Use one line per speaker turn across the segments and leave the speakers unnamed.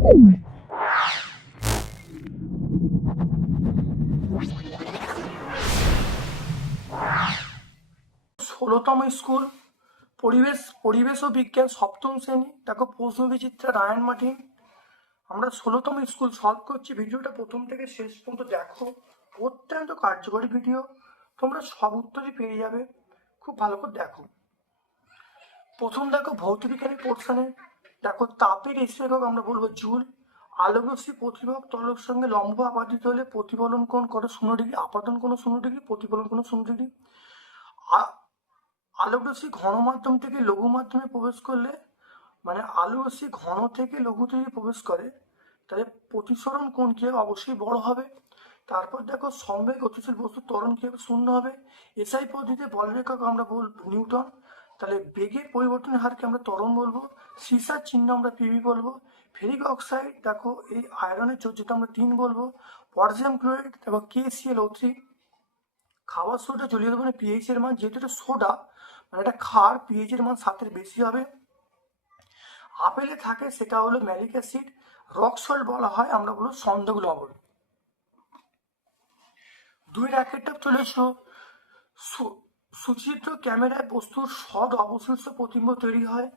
ষোলোতম স্কুল, পরিবেশ পরিবেশ ও বিজ্ঞান সপ্তম শ্রেণি। দেখো, প্রশ্ন বিচিত্রা, রায়ন মার্টিন। আমরা ষোলোতম স্কুল সলভ করছি। ভিডিওটা প্রথম থেকে শেষ পর্যন্ত দেখো। অত্যন্ত কার্যকরী ভিডিও তোমরা সব উত্তরই পেয়ে যাবে। খুব ভালো করে দেখো। প্রথম দেখো ভৌতবিজ্ঞানের পোর্শনে দেখো, তাপের একক আমরা বলব জুল। আলোকরশ্মি প্রতিভক তলক সঙ্গে লম্ব আপাদিত হলে প্রতিফলন কোণ কত? শূন্য ডিগ্রি। আপাতন কোনো শূন্য ডিগ্রি, প্রতিফলন কোনো শূন্য ডিগ্রি। আলোকরশ্মি ঘন মাধ্যম থেকে লঘু মাধ্যমে প্রবেশ করলে মানে আলোরশ্মি ঘন থেকে লঘুতে যদি প্রবেশ করে, তাহলে প্রতিসরণ কোণ কি অবশ্যই বড় হবে। তারপর দেখো সমবেগ গতিশীল বস্তু ত্বরণ কি শূন্য হবে। এসআই পদ্ধতিতে বলের একক আমরা বল, নিউটন। তাহলে বেগের পরিবর্তনের হারকে আমরা ত্বরণ বলব। সিসার চিহ্ন আমরা পিভি বলব। ফেরিক অক্সাইড, দেখো এই আয়রনের যোজ্যতা আমরা তিন বলব। পটাশিয়াম ক্লোরাইড, দেখো কে সিএল ও থ্রি খাবার সোডা জলীয় দ্রবণে পিএইচ এর মান, যেহেতু এটা সোডা মানে এটা খার পিএইচ এর মান সাতের বেশি হবে। আপেলে থাকে সেটা হলো ম্যালিক অ্যাসিড, রক সল্ট বলা হয়, আমরা বলব সন্দক লবণ। দুই র্যাকেটটা চলে এসো। সুচিত্র ক্যামেরায় বস্তুর সদ অবশিষ্ট প্রতিম্ব তৈরি হয়।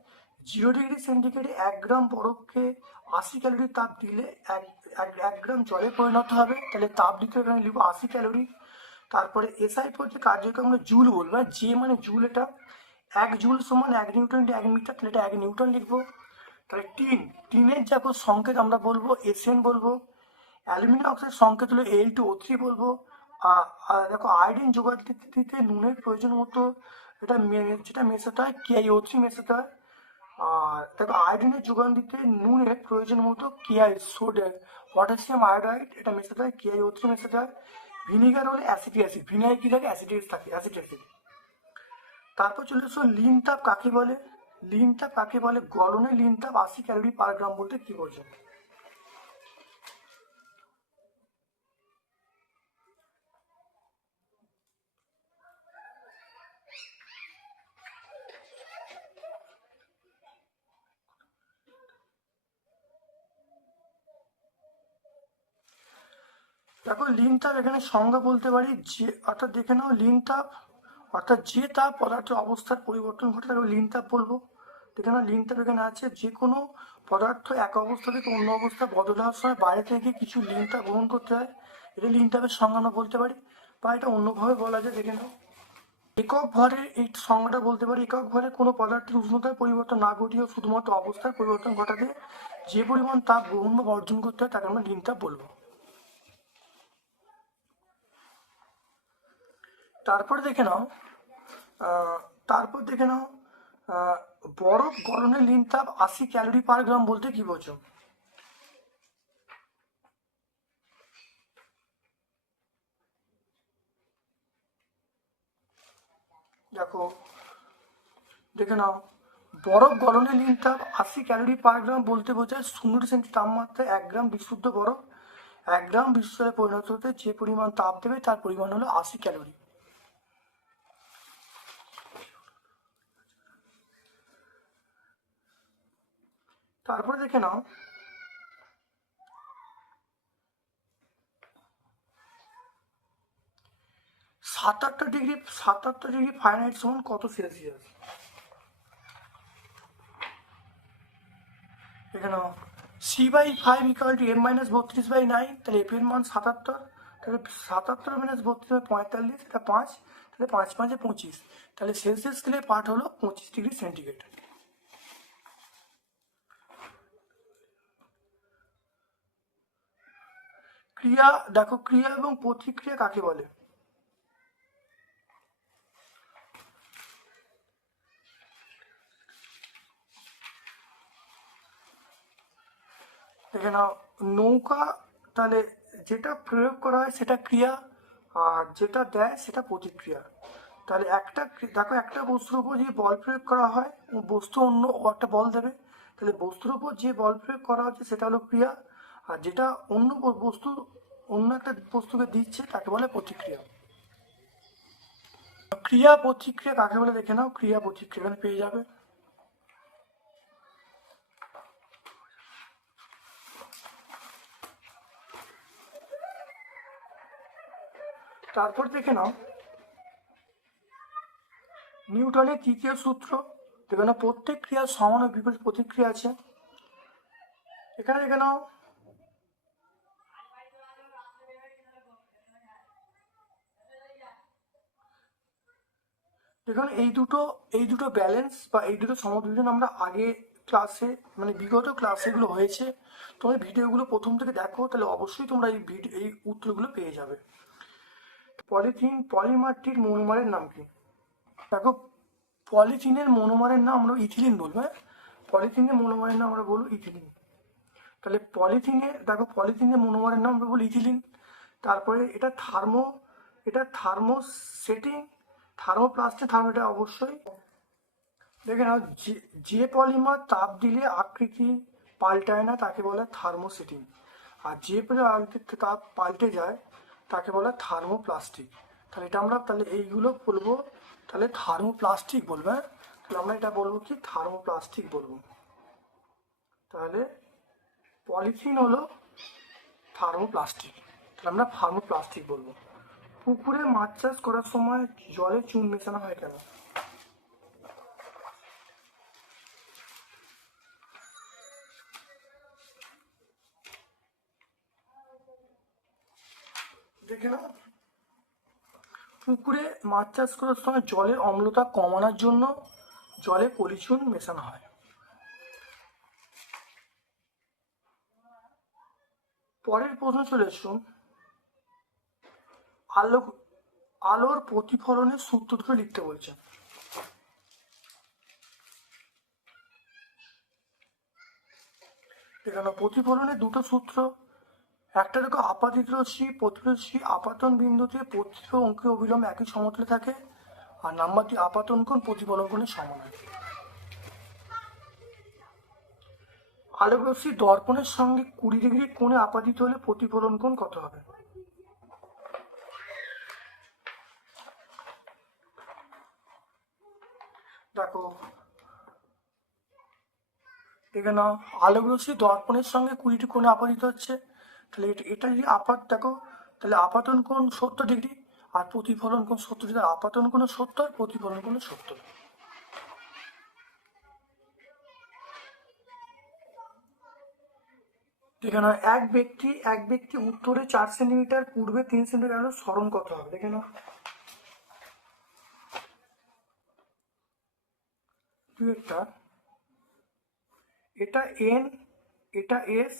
জিরো ডিগ্রি সেন্টিগ্রেডে এক গ্রাম বরফকে আশি ক্যালোরি তাপ দিলে এক, এক- গ্রাম জলে পরিণত হবে। তাহলে তাপ দিতে এখানে লিখব আশি ক্যালোরি। তারপরে এসআই পদ্ধতি কার্যকে আমরা জুল বলব আর যে মানে জুল এটা এক জুল সমান এক নিউটন এক মিটার, তাহলে এটা এক নিউটন লিখব। তাহলে টিন, টিনের যাকে সংকেত আমরা বলব এসএন বলব। অ্যালুমিনিয়াম অক্সাইড সংকেত হলো এল টু ও থ্রি বলব। দেখো আয়োডিন যোগান দিতে নুনের প্রয়োজন মতো এটা যেটা মেশাতে হয় কেআই ও থ্রি মেশাতে হয়। দেখো আয়োডিনের যোগান দিতে নুনের প্রয়োজন মতো কিয়াই সোডা পটাশিয়াম আয়োডাইড এটা মেশাতে হয় কেআই ও মেশাতে হয় ভিনিগার হলে অ্যাসিড অ্যাসিড ভিনাইল কি থাকে অ্যাসিড থাকে অ্যাসিড অ্যাসিড তারপর চলে এসো লিন তাপ কাকে বলে? লিন তাপ কাকে বলে? গলনে লিন তাপ আশি ক্যালোরি পার গ্রাম বলতে কি বোঝো দেখো লিন তাপ এখানে সংজ্ঞা বলতে পারি, যে অর্থাৎ দেখে নাও লিন তাপ অর্থাৎ যে তাপ পদার্থের অবস্থার পরিবর্তন ঘটে তাকে লিন তাপ বলব। দেখে নাও লিন তাপ এখানে আছে, যে কোনো পদার্থ এক অবস্থা থেকে অন্য অবস্থা বদল হওয়ার সময় বাইরে থেকে কিছু লিন তাপ গ্রহণ করতে হয়। এটা লিন তাপের সংজ্ঞা আমরা বলতে পারি, বা এটা অন্যভাবে বলা যায়, দেখে নাও। একক ভরের এই সংজ্ঞাটা বলতে পারি, একক ভরে কোনো পদার্থের উষ্ণতার পরিবর্তন না ঘটিয়েও শুধুমাত্র অবস্থার পরিবর্তন ঘটাতে যে পরিমাণ তাপ গ্রহণ বা বর্জন করতে হয়, তাকে আমরা লিন তাপ বলব। তারপরে দেখে নাও তারপর দেখে নাও বরফ গলনের লিন তাপ আশি ক্যালোরি পার গ্রাম বলতে কি বোঝো? দেখো, দেখে নাও, বরফ গলনের লিন তাপ আশি ক্যালোরি পার গ্রাম বলতে বোঝায় শূন্য সেন্টি তাপমাত্রা এক গ্রাম বিশুদ্ধ বরফ। এক গ্রাম বিশুদ্ধ পরিণত হতে যে পরিমাণ তাপ দেবে তার পরিমাণ হলো আশি ক্যালোরি। তারপরে দেখে নাও। সাতাত্তর ডিগ্রি সাতাত্তর ডিগ্রি ফারেনহাইট সমান কত সেলসিয়াস দেখে নাও। C by five equal to M minus বত্রিশ বাই নাইন তাহলে এফ এর মান সাতাত্তর তাহলে সাতাত্তর মাইনাস বত্রিশ বাই পঁয়তাল্লিশ, এটা পাঁচ, তাহলে পাঁচ পাঁচে পঁচিশ, তাহলে সেলসিয়াস স্কেলে পাঠ হলো পঁচিশ ডিগ্রি সেন্টিগ্রেড ক্রিয়া, দেখো ক্রিয়া এবং প্রতিক্রিয়া কাকে বলে? দেখে নাও, নৌকা তাহলে যেটা প্রয়োগ করা হয় সেটা ক্রিয়া, আর যেটা দেয় সেটা প্রতিক্রিয়া। তাহলে একটা দেখো একটা বস্তুর উপর যে বল প্রয়োগ করা হয় বস্তু অন্য একটা বল দেবে। তাহলে বস্তুর উপর যে বল প্রয়োগ করা হচ্ছে সেটা হলো ক্রিয়া আর যেটা অন্য বস্তু, অন্য একটা বস্তুকে দিচ্ছে, তাকে বলে প্রতিক্রিয়া। ক্রিয়া প্রতিক্রিয়া কাকে বলে দেখে নাও, ক্রিয়া প্রতিক্রিয়া এখানে পেয়ে যাবে। তারপর দেখে নাও, নিউটনের তৃতীয় সূত্র, দেখে নাও, প্রত্যেক ক্রিয়ার সমান বিপরীত প্রতিক্রিয়া আছে। এখানে দেখে নাও দেখুন এই দুটো এই দুটো ব্যালেন্স বা এই দুটো সমদ্বিজন আমরা আগে ক্লাসে মানে বিগত ক্লাসেগুলো হয়েছে, তোমরা ভিডিওগুলো প্রথম থেকে দেখো, তাহলে অবশ্যই তোমরা এই ভিডিও এই উত্তরগুলো পেয়ে যাবে। পলিথিন পলিমারটির মনোমারের নাম কি? দেখো, পলিথিনের মনোমারের নাম আমরা ইথিলিন বলব হ্যাঁ? পলিথিনের মনোমারের নাম আমরা বলব ইথিলিন। তাহলে পলিথিনে, দেখো, পলিথিনের মনোমারের নাম আমরা বলি ইথিলিন। তারপরে এটা থার্মো এটা থার্মো সেটিং থার্মোপ্লাস্টে থার্মো এটা অবশ্যই। দেখে নাও যে পলিমার তাপ দিলে আকৃতি পাল্টায় না, তাকে বলে থার্মোসেটিং আর যে পলিমার তাপ পাল্টে যায়, তাকে বলে থার্মোপ্লাস্টিক। তাহলে এটা আমরা, তাহলে এইগুলো বলব, তাহলে থার্মোপ্লাস্টিক বলব হ্যাঁ? তাহলে আমরা এটা বলব কি? থার্মোপ্লাস্টিক বলব। তাহলে পলিথিন হলো থার্মোপ্লাস্টিক। তাহলে আমরা থার্মোপ্লাস্টিক বলব। পুকুরে মাছ চাষ করার সময় জলে চুন মেশানো হয় কেন? দেখে নাও। পুকুরে মাছ চাষ করার সময় জলের অম্লতা কমানোর জন্য জলে পলিচুন মেশানো হয়। পরের প্রশ্ন চলে এসুন আলো আলোর প্রতিফলনের সূত্র ধরে লিখতে বলছেন এখানে প্রতিফলনের দুটো সূত্র, একটা দেখো আপাতিত রশ্মি প্রতিরশ্মি আপাতন বিন্দুতে প্রতিফ অঙ্কে অবিলম্ব একই সমতলে থাকে, আর নাম্বারটি আপাতন কোণ, প্রতিফলন কোণের সমান হয় আলোকরশ্মি দর্পণের সঙ্গে কুড়ি ডিগ্রি কোণে আপাতিত হলে প্রতিফলন কোণ কত হবে? দেখো। এখানে আলোকরশ্মি দর্পণের সঙ্গে কুড়িটি কোণে আপাতিত হচ্ছে। তাহলে এটা যদি আপাত, দেখো, তাহলে আপাতন কোণ সত্তর ডিগ্রি, আর প্রতিফলন কোণ সত্তর ডিগ্রি আপাতন কোণ সত্তর, প্রতিফলন কোণ সত্তর। দেখে নাও, এক ব্যক্তি এক ব্যক্তি উত্তরে চার সেন্টিমিটার, পূর্বে তিন সেন্টিমিটার স্মরণ কত হবে। দেখে নাও। একটা, এটা এন এটা এস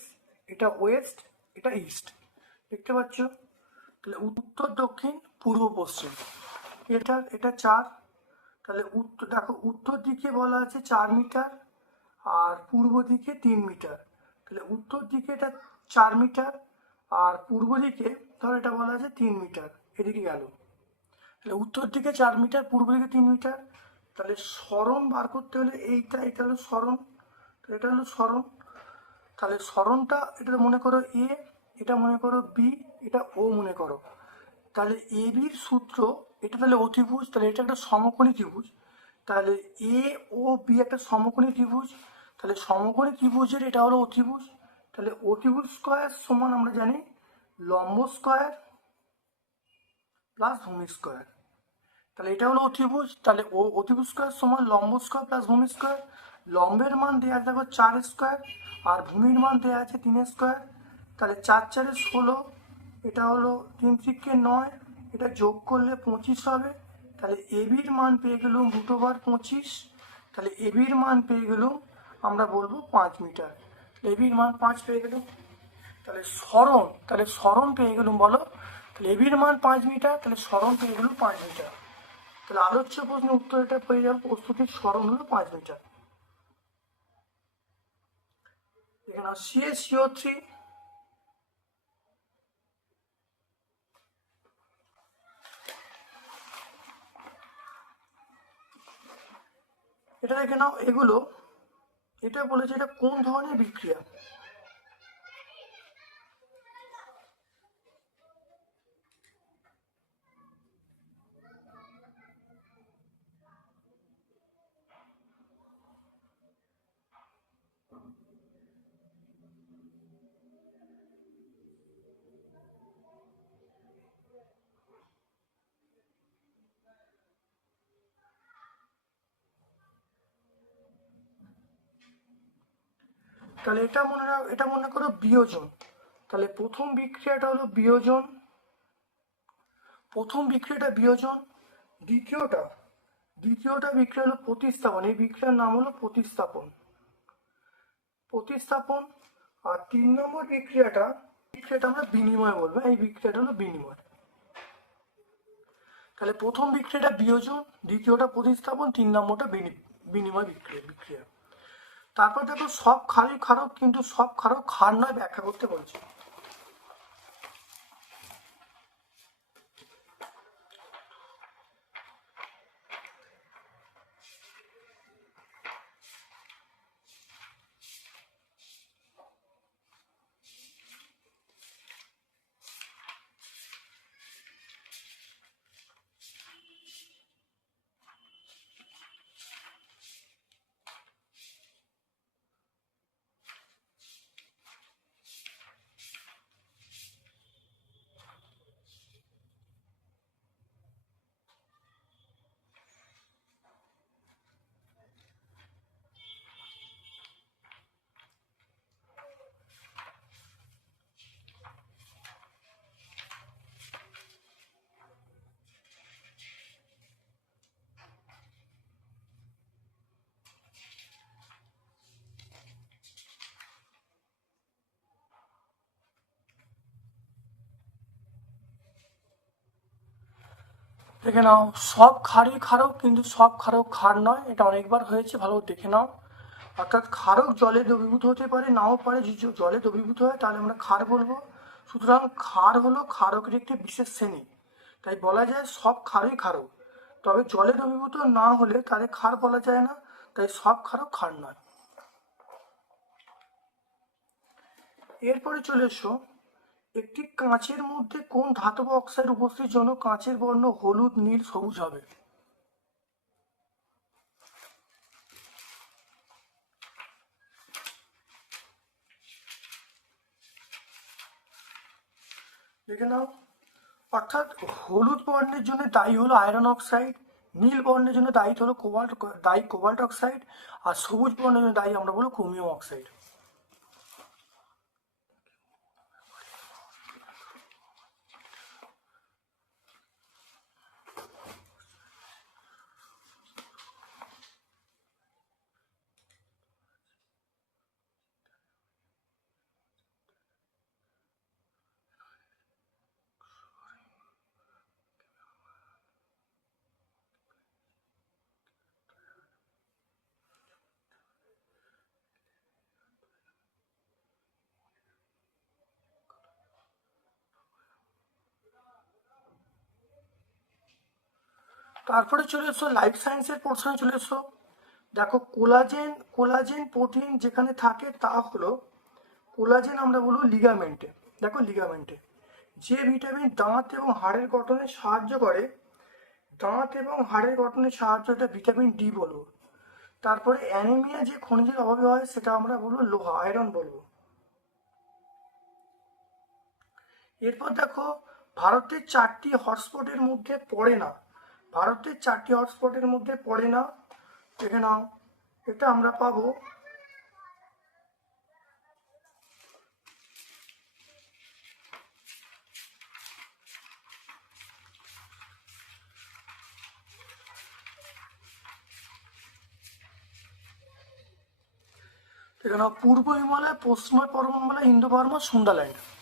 এটা ওয়েস্ট এটা ইস্ট দেখতে পাচ্ছ? তাহলে উত্তর, দক্ষিণ, পূর্ব, পশ্চিম। এটা এটা চার। তাহলে উত্তর দেখো, উত্তর দিকে বলা আছে চার মিটার, আর পূর্ব দিকে তিন মিটার। তাহলে উত্তর দিকে এটা চার মিটার, আর পূর্ব দিকে ধর এটা বলা আছে তিন মিটার। এদিকে গেল। তাহলে উত্তর দিকে চার মিটার, পূর্ব দিকে তিন মিটার তাহলে স্মরণ বার করতে হলে এইটা, এটা হলো তাহলে এটা হলো স্মরণ। তাহলে স্মরণটা এটা মনে করো এ এটা মনে করো বি এটা ও মনে করো। তাহলে এ বির সূত্র, এটা তাহলে অতিভুজ, তাহলে এটা একটা সমকোণী ত্রিভুজ। তাহলে এ ও বি একটা সমকোণী ত্রিভুজ। তাহলে সমকোণী ত্রিভুজের এটা হলো অতিভুজ। তাহলে অতিভুজ স্কোয়ার সমান আমরা জানি লম্ব স্কোয়ার প্লাস ভূমি স্কোয়ার। তাহলে এটা হলো অতিভুজ। তাহলে ও অতিভুজ স্কোয়ার সমান লম্ব স্কোয়ার প্লাস ভূমি স্কোয়ার লম্বের মান দেওয়া আছে দেখো চার স্কোয়ার আর ভূমির মান দেওয়া আছে তিন স্কোয়ার তাহলে চার চারে ষোলো, এটা হলো তিন ত্রিকে নয়, এটা যোগ করলে পঁচিশ হবে। তাহলে এবির মান পেয়ে গেলুম বার পঁচিশ। তাহলে এবির মান পেয়ে গেলুম, আমরা বলব পাঁচ মিটার। এবির মান পাঁচ পেয়ে গেলুম। তাহলে স্মরণ তাহলে স্মরণ পেয়ে গেলুম বলো। তাহলে এবির মান পাঁচ মিটার, তাহলে স্মরণ পেয়ে গেলুম পাঁচ মিটার। তাহলে আলোচ্য প্রশ্নের উত্তর এটা পেয়ে যাব প্রস্তুতির স্মরণ হলো পাঁচ মিটার এখানে সিএ থ্রি এটা দেখে নাও, এগুলো, এটা বলেছে এটা কোন ধরনের বিক্রিয়া? তাহলে এটা মনে রাখ, এটা মনে করো বিয়োজন। তাহলে প্রথম বিক্রিয়াটা হলো বিয়োজন। প্রথম বিক্রিয়াটা বিয়োজন। দ্বিতীয়টা দ্বিতীয়টা বিক্রিয়া হলো প্রতিস্থাপন। এই বিক্রিয়ার নাম হলো প্রতিস্থাপন। প্রতিস্থাপন, আর তিন নম্বর বিক্রিয়াটা বিক্রিয়াটা আমরা বিনিময় বলব। এই বিক্রিয়াটা হলো বিনিময়। তাহলে প্রথম বিক্রিয়াটা বিয়োজন, দ্বিতীয়টা প্রতিস্থাপন, তিন নম্বরটা বিনি- বিনিময় বিক্রিয়া বিক্রিয়া। তারপর দেখো সব খারাপ কিন্তু সব খারাপ খার নয় ব্যাখ্যা করতে বলছে। দেখে নাও, সব ক্ষারই ক্ষারক কিন্তু সব ক্ষারক ক্ষার নয়, এটা অনেকবার হয়েছে, ভালো দেখে নাও। অর্থাৎ ক্ষারক জলে দ্রবীভূত হতে পারে, নাও পারে, যদি জলে দ্রবীভূত হয়, তাহলে আমরা ক্ষার বলব। সুতরাং ক্ষার হলো ক্ষারকের একটি বিশেষ শ্রেণি। তাই বলা যায় সব ক্ষারই ক্ষারক তবে জলে দ্রবীভূত না হলে তাদের ক্ষার বলা যায় না, তাই সব ক্ষারক ক্ষার নয়। এরপরে চলে এসো। একটি কাঁচের মধ্যে কোন ধাতব অক্সাইড উপস্থিতির জন্য কাঁচের বর্ণ হলুদ, নীল, সবুজ হবে? দেখে নাও। অর্থাৎ হলুদ বর্ণের জন্য দায়ী হলো আয়রন অক্সাইড, নীল বর্ণের জন্য দায়ী হলো কোবাল্ট, দায়ী কোবাল্ট অক্সাইড, আর সবুজ বর্ণের জন্য দায়ী আমরা বলব ক্রোমিয়াম অক্সাইড। তারপরে চলে এসো লাইফ সায়েন্সের পোর্শনে চলে এসো। দেখো কোলাজেন কোলাজেন প্রোটিন যেখানে থাকে তা হলো কোলাজেন আমরা বলব লিগামেন্টে দেখো লিগামেন্টে যে ভিটামিন দাঁত এবং হাড়ের গঠনে সাহায্য করে, দাঁত এবং হাড়ের গঠনে সাহায্য এটা ভিটামিন ডি বলব। তারপরে অ্যানিমিয়া যে খনিজের অভাবে হয়, সেটা আমরা বলব লোহা আয়রন বলব। এরপর দেখো ভারতের চারটি হটস্পটের মধ্যে পড়ে না। ভারতের চারটি হটস্পটের মধ্যে পড়ে না। দেখে নাও, এটা আমরা পাবো। দেখে নাও, পূর্ব হিমালয়, পশ্চিম পর্বতমালা ইন্দো বর্মা সুন্দাল্যান্ড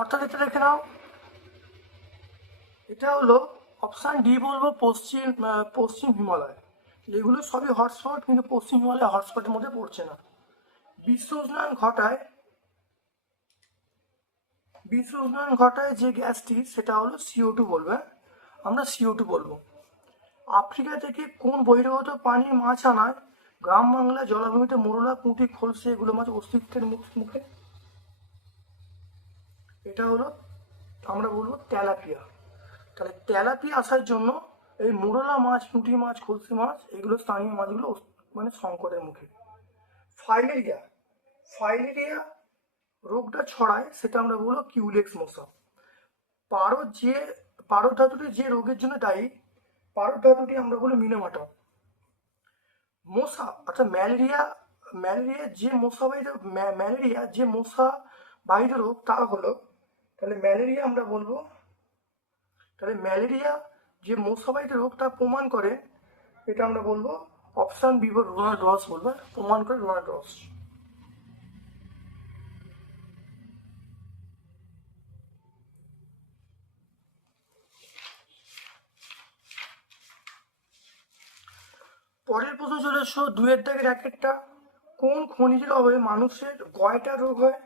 অর্থাৎ এটা দেখে নাও। এটা হলো অপশান ডি বলব পশ্চিম পশ্চিম হিমালয়। এগুলো সবই হটস্পট কিন্তু পশ্চিম হিমালয় হটস্পটের মধ্যে পড়ছে না। বিশ্ব উষ্ণায়ন ঘটায়, বিশ্ব উষ্ণায়ন ঘটায় যে গ্যাসটি, সেটা হলো সিও টু বলবে। আমরা সিও টু বলব। আফ্রিকা থেকে কোন বহিরাগত পানি মাছ আনায় গ্রাম বাংলায় জলাভূমিতে মোরলা, পুঁটি, খলসে এগুলো মাছ অস্তিত্বের মুখে? এটা হলো, আমরা বলব তেলাপিয়া। তাহলে তেলাপিয়া আসার জন্য এই মুরলা মাছ, পুঁটি মাছ খুলসি মাছ, এগুলো স্থানীয় মাছগুলো মানে সংকটের মুখে। ফাইলেরিয়া। ফাইলেরিয়া রোগটা ছড়ায়, সেটা আমরা বলব কিউলেক্স মশা। পারদ যে, পারদ ধাতুটি যে রোগের জন্য দায়ী, পারদ ধাতুটি আমরা বলি মিনোমাটা। মশা আচ্ছা ম্যালেরিয়া ম্যালেরিয়া যে মশা বাহিত ম্যালেরিয়া যে মশা বাহিত রোগ, তা হলো তাহলে ম্যালেরিয়া আমরা বলব। তাহলে ম্যালেরিয়া যে মশা বাহিত রোগ তা প্রমাণ করে, এটা আমরা বলব অপশন বিভোর রোনাল্ড রস বলব, প্রমাণ করে রোনাল্ড রস পরের প্রশ্ন চলে এসো, দুয়ের দাগের এক একটা। কোন খনিজের অভাবে মানুষের গয়টা রোগ হয়?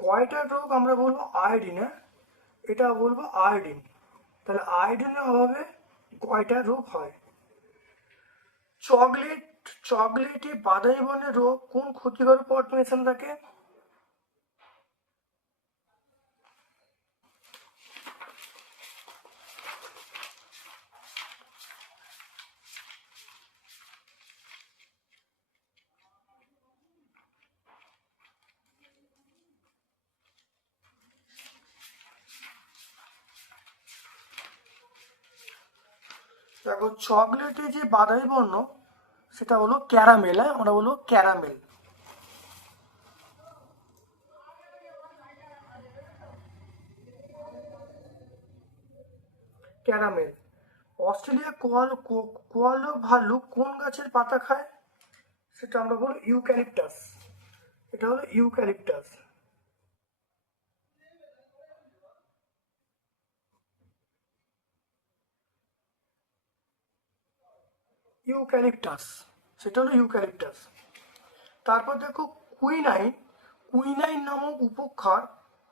গয়টার রোগ আমরা বলব? আয়োডিন হ্যাঁ? এটা বলব আয়োডিন তাহলে আয়োডিনের অভাবে কয়টা রোগ হয়? চকলেট, চকলেটে বাদামি বর্ণের রোগ, কোন ক্ষতিকর পট মেশান থাকে? দেখো চকলেটে যে বাদামি বর্ণ, সেটা হলো ক্যারামেল হ্যাঁ? আমরা বলব caramel. Caramel. Australia koala koala ভাল্লুক কোন গাছের পাতা খায়? সেটা আমরা বলব ইউক্যালিপটাস। এটা হলো ইউক্যালিপটাস। ইউক্যালিপটাস, সেটা হলো ইউক্যালিপটাস। তারপর দেখো কুইনাইন কুইনাইন নামক উপক্ষার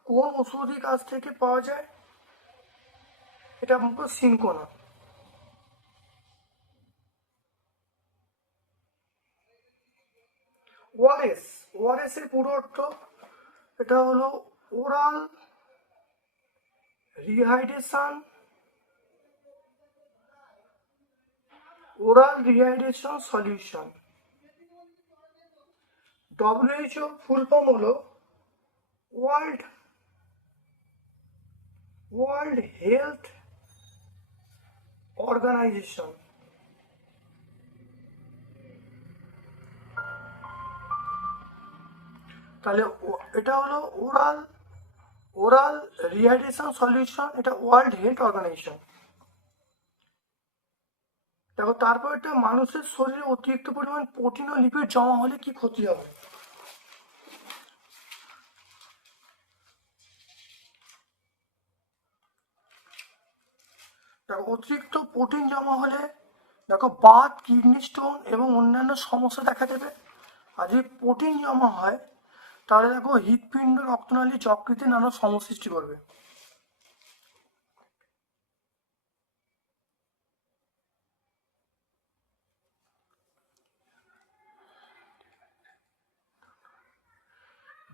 কোন ওষুধি গাছ থেকে পাওয়া যায়? এটা মুখ সিনকোনা। ওয়ারেস ওয়ারেস এর পুরো অর্থ এটা হলো oral rehydration oral rehydration solution WHO full form হলো ওয়ার্ল্ড ওয়ার্ল্ড হেলথ অর্গানাইজেশন তাহলে এটা হলো ওরাল ওরাল রিহাইড্রেশন সলিউশন এটা ওয়ার্ল্ড হেলথ অর্গানাইজেশন দেখো, তারপর এটা মানুষের শরীরে অতিরিক্ত পরিমাণ প্রোটিন ও লিপিড জমা হলে কি ক্ষতি হবে? দেখো, অতিরিক্ত প্রোটিন জমা হলে, দেখো বাত কিডনি স্টোন এবং অন্যান্য সমস্যা দেখা দেবে। আর যদি প্রোটিন জমা হয়, তাহলে দেখো হৃৎপিণ্ড রক্তনালী যকৃতে নানা সমস্যা সৃষ্টি করবে।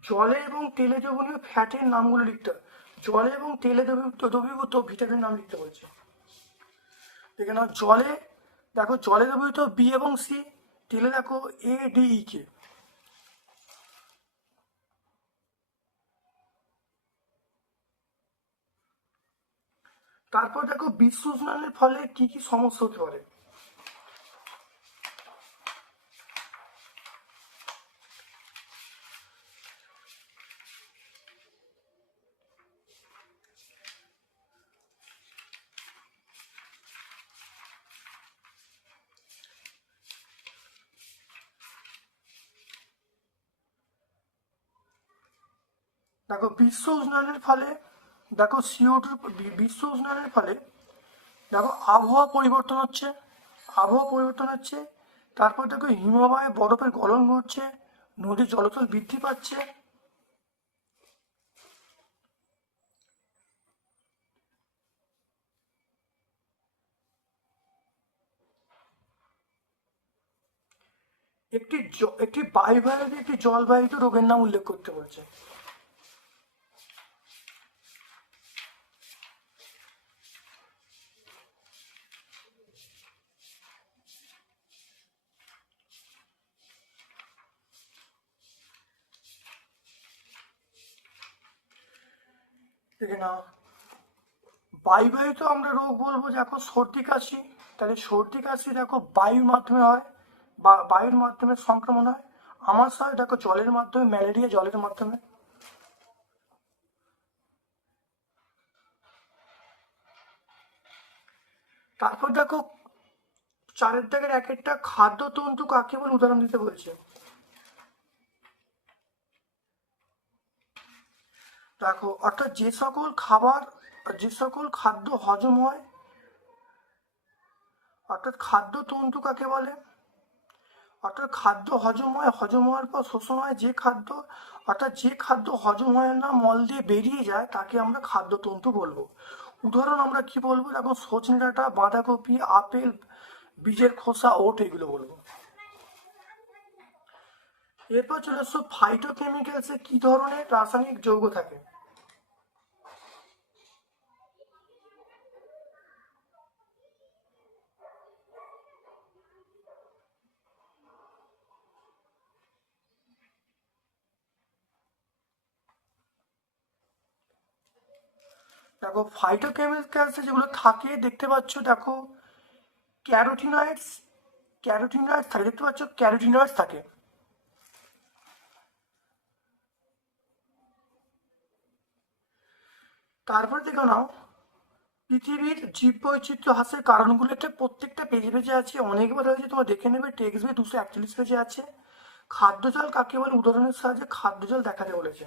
জলে এবং তেলে দ্রবণীয় ফ্যাটের নামগুলো লিখতে হবে। জলে এবং তেলে দ্রবীভূত ভিটামিনের নাম লিখতে বলছে। দেখে নাও, জলে, দেখো, জলে দ্রবীভূত বি এবং সি তেলে দেখো এ ডি ই কে তারপর দেখো বিশ্ব উষ্ণায়নের ফলে কি কি সমস্যা হতে পারে? দেখো বিশ্ব উষ্ণায়নের ফলে, দেখো সিও বিশ্ব উষ্ণায়নের ফলে, দেখো, আবহাওয়া পরিবর্তন হচ্ছে, আবহাওয়া পরিবর্তন হচ্ছে, তারপর দেখো, হিমবাহে বরফের গলন ঘটছে, নদীর জলস্তর বৃদ্ধি পাচ্ছে। একটি একটি বায়ুবাহিত একটি জলবাহিত রোগের নাম উল্লেখ করতে বলছে। দেখে নাও বায়ুবাহিত আমরা রোগ বলব, দেখো সর্দি কাশি, তাহলে সর্দি কাশি দেখো বায়ুর মাধ্যমে হয়, বা বায়ুর মাধ্যমে সংক্রমণ হয়। আমার সাথে দেখো জলের মাধ্যমে, ম্যালেরিয়া জলের মাধ্যমে। তারপর দেখো চারের দাগের এক একটা খাদ্য তন্তু কাকে বলে উদাহরণ দিতে বলছে? দেখো, অর্থাৎ যে সকল খাবার, যে সকল খাদ্য হজম হয়, অর্থাৎ খাদ্য তন্তু কাকে বলে? অর্থাৎ খাদ্য হজম হয়, হজম হওয়ার পর শোষণ হয় যে খাদ্য, অর্থাৎ যে খাদ্য হজম হয় না, মল দিয়ে বেরিয়ে যায়, তাকে আমরা খাদ্য তন্তু বলব। উদাহরণ আমরা কি বলব? দেখো, সজনে ডাঁটা, বাঁধাকপি, আপেল, বীজের খোসা, ওট, এগুলো বলব। এরপর চলে আসছো ফাইটোকেমিক্যালসে কি ধরনের রাসায়নিক যৌগ থাকে? দেখো ফাইটোকেমিক্যালসে যেগুলো থাকে, দেখতে পাচ্ছ, দেখো ক্যারোটিনয়েডস ক্যারোটিনয়েডস থাকে। দেখতে পাচ্ছ ক্যারোটিনয়েডস থাকে। তারপর দেখো নাও, পৃথিবীর জীব বৈচিত্র্য হ্রাসের কারণগুলোতে প্রত্যেকটা পেজে পেজে আছে অনেকবার হয়েছে তোমার দেখে নেবে টেক্সট বই দুশো একচল্লিশ পেজে আছে। খাদ্য জল কাকে বলে? উদাহরণের সাহায্যে খাদ্য জল দেখাতে বলেছে।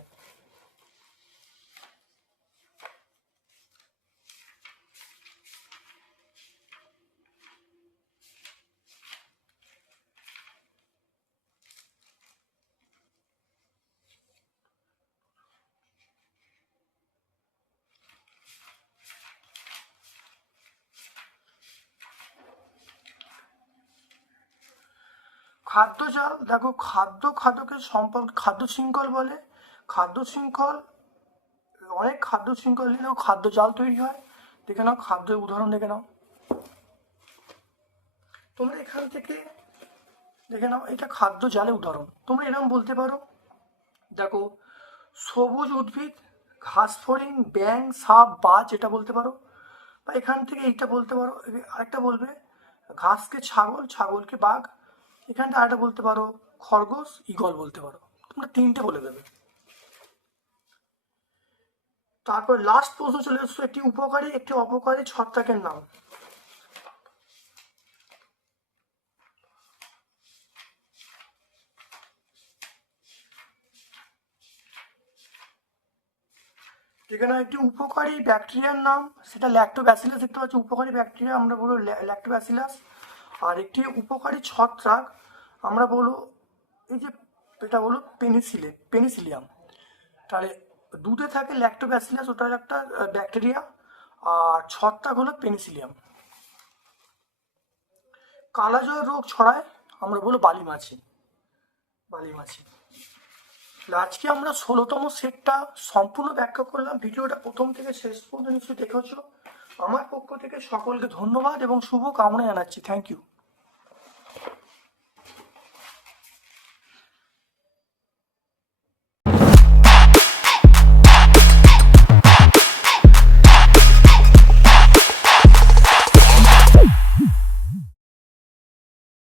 খাদ্য দেখো খাদ্য, খাদ্যকে সম্পর্ক, খাদ্য শৃঙ্খল বলে। খাদ্য শৃঙ্খল, অনেক খাদ্য শৃঙ্খল নিলেও খাদ্য জাল তৈরি হয়। দেখে নাও, খাদ্যের উদাহরণ দেখে নাও। তোমরা এখান থেকে দেখে নাও, এটা খাদ্য জালে উদাহরণ। তোমরা এরকম বলতে পারো, দেখো, সবুজ উদ্ভিদ, ঘাস, ফড়িং ব্যাং সাপ, বাজ, এটা বলতে পারো। বা এখান থেকে এইটা বলতে পারো, আরেকটা বলবে, ঘাসকে ছাগল, ছাগলকে বাঘ এখানটা আরেকটা বলতে পারো, খরগোশ, ঈগল বলতে পারো। তোমরা তিনটে বলে দেবে। তারপর লাস্ট প্রশ্ন চলে আসছে একটি উপকারী, একটি অপকারী ছত্রাকের নাম। এখানে একটি উপকারী ব্যাকটেরিয়ার নাম, সেটা ল্যাক্টোব্যাসিলাস দেখতে পাচ্ছি, উপকারী ব্যাকটেরিয়া আমরা বলব ল্যাক্টোব্যাসিলাস আর একটি উপকারী ছত্রাক আমরা বলব, এই যে এটা বলো পেনিসিলে, পেনিসিলিয়াম। তাহলে দুধে থাকে ল্যাক্টোব্যাসিলাস ওটার একটা ব্যাকটেরিয়া আর ছত্রাক হলো পেনিসিলিয়াম। কালাজ্বর রোগ ছড়ায়, আমরা বলব বালি মাছি বালি মাছি আজকে আমরা ষোলোতম সেটটা সম্পূর্ণ ব্যাখ্যা করলাম। ভিডিওটা প্রথম থেকে শেষ পর্যন্ত নিশ্চয়ই দেখেছ। আমার পক্ষ থেকে সকলকে ধন্যবাদ এবং শুভ কামনা জানাচ্ছি। Thank you